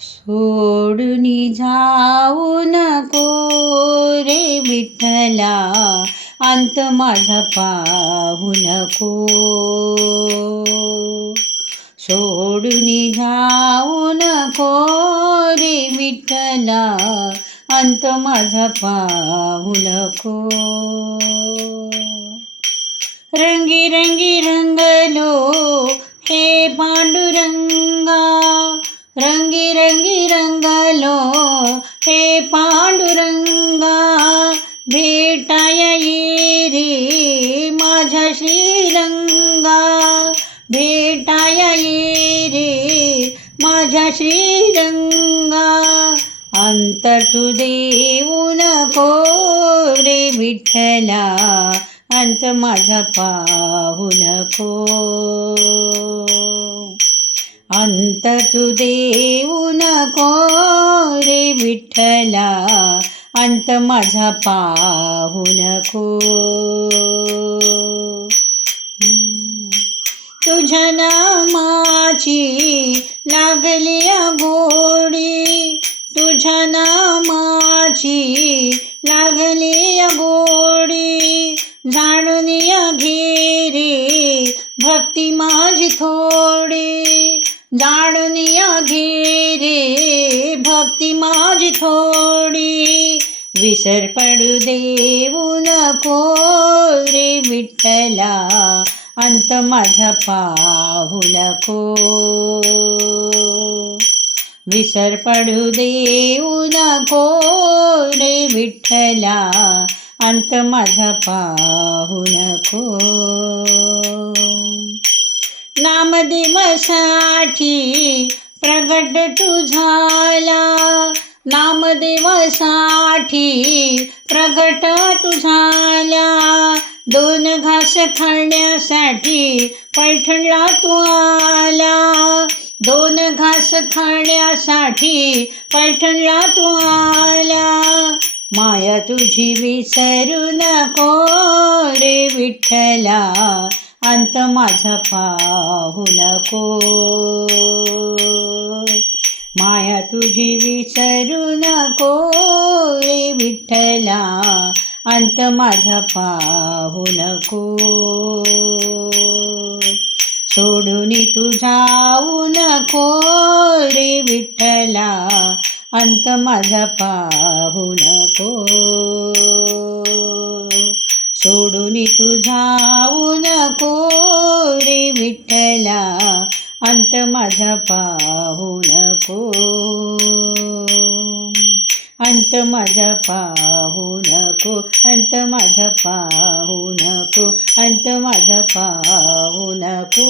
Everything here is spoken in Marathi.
सोडून जाऊ नको रे विठ्ठला, अंत माझा पाहू नको. सोडून जाऊ नको रे विठ्ठला, अंत माझा पाहू नको. रंगी रंगी रंगलो हे पांडुरंगा, रंगी रंगी रंगलो हे पांडुरंगा. भेटाय ये रे माझ्या श्रीरंगा, भेटाय ये रे माझ्या श्रीरंगा. अंतर तू देऊ नको रे विठ्ठला, अंत माझा पाहू नको. अंत तू देऊ नको रे विठ्ठला, अंत माझा पाहू नको. तुझ्या नामाची लागली गोडी, तुझ्या नामाची लागली गोडी. जाणून या घे रे भक्ती माझी थोडी, जाणून या घे रे भक्ती माझी थोडी. विसर पडू देऊ नको रे विठ्ठला, अंत माझा पाहू नको. विसर पडू देऊ नको रे विठ्ठला, अंत माझा पाहू नको. नामदेवासाठी प्रगट तू झाला, नामदेवासाठी प्रगट तू झाला. दोन घास खाण्यासाठी पैठणला तू आला, दोन घास खाण्यासाठी पैठणला तू आला. माया तुझी विसरू नको रे विठ्ठला, अंत माझा पाहू नको. माया तुझी विसरू नको रे विठ्ठला, अंत माझा पाहू नको. सोडून तू जाऊ नको रे विठ्ठला, अंत माझा पाहू नको. सोडून तू जाऊ नको रे विठ्ठला, अंत माझा पाहू नको. अंत माझा पाहू नको, अंत माझा पाहू नको, अंत माझा पाहू नको.